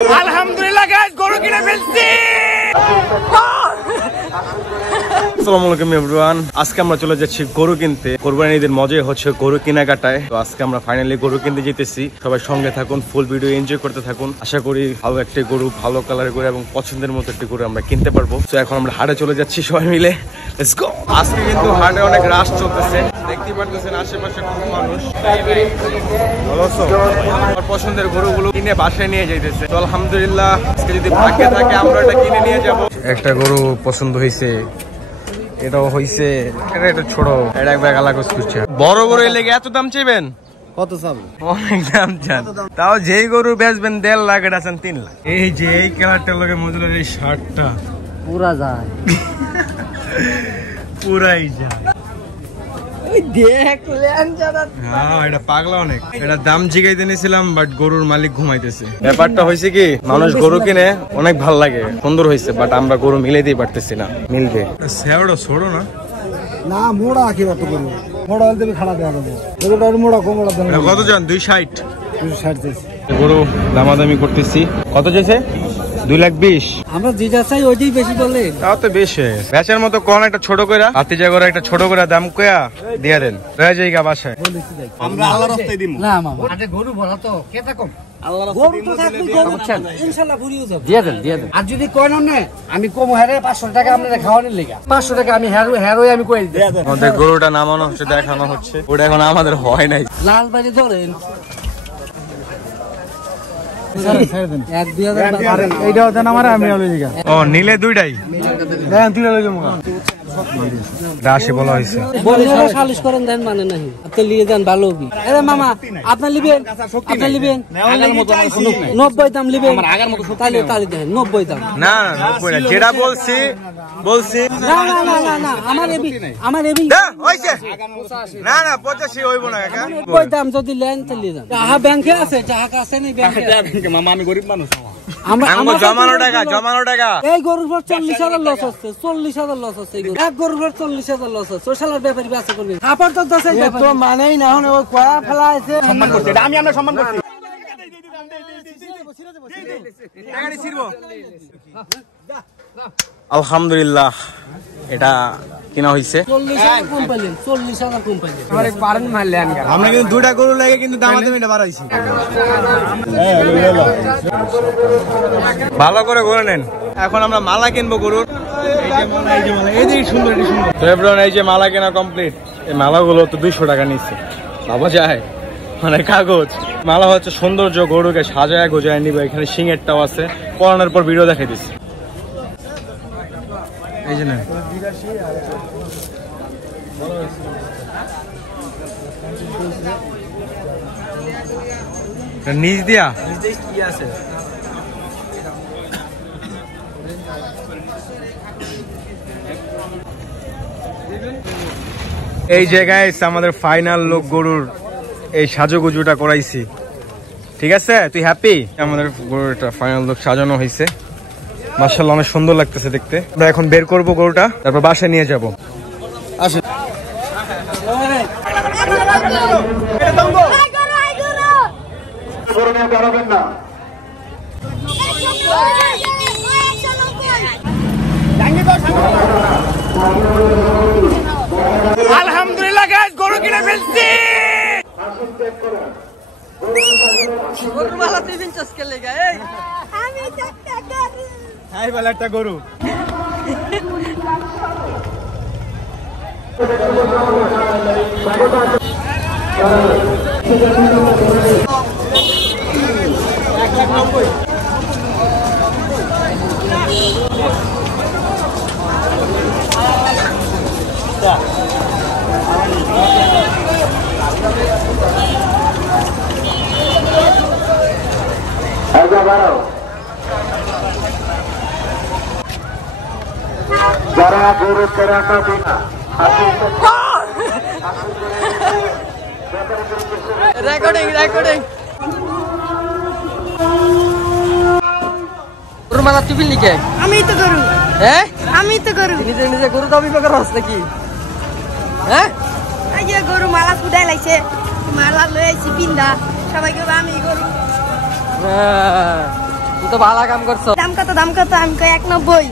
আলহামদুলিল্লাহ গাইস, গরু কিনে ফেলছি। আসসালামু আলাইকুম এভরিওয়ান, আজকে আমরা চলে যাচ্ছি গরু কিনতে। কোরবানি ঈদের মজাই হচ্ছে গরু কেনাকাটায়। তো আজকে আমরা ফাইনালি গরু কিনতে যেতেছি। সবাই সঙ্গে থাকুন, ফুল ভিডিও এনজয় করতে থাকুন। আশা করি ভালো একটা গরু, ভালো কালার করে এবং পছন্দের মতো একটা গরু আমরা কিনতে পারবো। তো এখন আমরা হাটে চলে যাচ্ছি সবাই মিলে। Let's go. আজকে কিন্তু হাটে অনেক রাশ চলতেছে, দেখতেই পারতেছেন আশেপাশে খুব মানুষ। ভালো আছো? আমার পছন্দের গরুগুলো কিনে বাসায় নিয়ে যাইতেছে। তো আলহামদুলিল্লাহ, আজকে যদি ভাগ্যে থাকে আমরা এটা কিনে নিয়ে যাব। একটা গরু পছন্দ হয়েছে, এটাও হইছে। এটা ছোট, এটা একবার আলাগস করছে। বড় গরু লেগে এত দাম চাইবেন? কত চাবো? অনেক দাম চান। তাও যেই গরু বেচবেন 1.5 লাখ, এটা আছেন 3 লাখ। এই যে এই কালারটার লগে মজুলের এই শার্টটা পুরা যায়, পুরাই যায়। এটা পাগলা অনেক। এটা দাম জিগাইতে নিয়েছিলাম, বাট গরুর মালিক ঘুমাইতেছে। ব্যাপারটা হয়েছে কি, মানুষ গরু কিনে অনেক ভাল লাগে, সুন্দর হয়েছে, বাট আমরা গরু মিলাইতেই পারতেছি না। মিলবে সেওটা ছোড়ো না না, মোড়া কি বাত করব? মোড়া হলে তুমি খাড়া দেয়া দেবো। গরুটার মোড়া কোমড়া দেন। কত জান? 260। 260 দিছি। গরু দামাদামি করতেছি। কত চাইছে? 2,20,000। আমরা যেটা চাই ওইটাই বেশি বলে। তাও তো বেশি। বেচার মতো কোন একটা ছোট কইরা, হাতিজা করে একটা ছোট কইরা দাম কইয়া দিয়া দেন, রয়ে যাইগা বাসায়। আমরা আল্লাহর রাস্তায় দিমু। না মামা, আরে গরু ভরা তো কেটা কম। আল্লাহর রাস্তায় গরু তো থাকবে, গরু ইনশাআল্লাহ ভরিও যাবে। দিয়ে দেন। আর যদি কয় না আমি কম হারে 500 টাকা আপনাদের খাওয়ানোর লাগা। 500 টাকা আমি হেরোই আমি কই দিই। আমাদের গরুটা নামানো হচ্ছে, দেখানো হচ্ছে। ওটা এখন আমাদের হয় নাই। লাল বাড়ি ধরেন। নিলে দুইটাই রাশি বলা হয়েছে। সালিশ করেন দেন, মানে নাই আপনি লিয়ে দেন, ভালো হবি। আরে মামা, আপনার লিবেন 90 দাম লিবেন, তাহলে দেন 90 দাম। না 90 না, যেটা বলছি না আমার এবি না 85 হইব না। 90 দাম যদি লেন তাহলে দেন। যাহা ব্যাংকে আছে, যাহা কাছে নেই ব্যাংকে। মামা আমি গরিব মানুষ, আমার জমানো টাকা। এই গরুর পর 40,000 লস হচ্ছে, 40,000 লস হচ্ছে। এক গরুর পর 40,000 লস হচ্ছে। সোশ্যালের ব্যাপারী আছে করবে খাবার তো দশাই ব্যাপার তো মানেই না। এখন ওই কয়া ফেলা আছে, সম্মান করতে। এটা আমি আমরা সম্মান করতে। আলহামদুলিল্লাহ, এটা কিনা হয়েছে। 40,000 কম পাইলেন, 40,000 কম পাইলেন। আমরা কিন্তু দুইটা গরু লাগে, কিন্তু দামাদামি বাড়াইছি। ভালো করে গরু নেন। এখন আমরা মালা কিনবো গরুর। তো এভরিওয়ান, এই যে মালা কেনা কমপ্লিট। এই মালাগুলো তো 200 টাকা নিচ্ছে, ভাবা যায়? মানে কাগজ মালা হচ্ছে সৌন্দর্য, গরুকে সাজায় গোজায় নিবে। এখানে সিংয়েরটাও আছে, পরানোর পর ভিডিও দেখাই দিচ্ছে। এই যে না, নিচ দিয়া কি আছে? এই জায়গায় আমাদের ফাইনাল লোক গরুর এই সাজুগুজুটা করাইছি। ঠিক আছে, তুই হ্যাপি? আমাদের গরুটা ফাইনাল লোক সাজানো হয়েছে, মাশাআল্লাহ অনেক সুন্দর লাগতেছে দেখতে। আমরা এখন বের করবো গরুটা, তারপর বাসায় নিয়ে যাবো। আসেন। আলহামদুলিল্লাহ গাইস, গরু কিনে ফেলছি। গরু মালা তুই বিনছস কে লাগা? এই আমি একটা গরু, হাই বলে একটা গরু। যারা গরু কেনাটা দিনা রেকর্ডিং গরু মালা তুই লিখে। আমি তো গরু, হ্যাঁ আমি তো গরু। নিজে গরু দাবি করে হস নাকি? হ্যাঁ, এই যে গরু মালা ফুটাই লাগছে, মালা লই আইছি পিন্দা, সবাইকে আমি গরু। তুই তো ভালো কাম করছো। দাম কত আমি কই 190।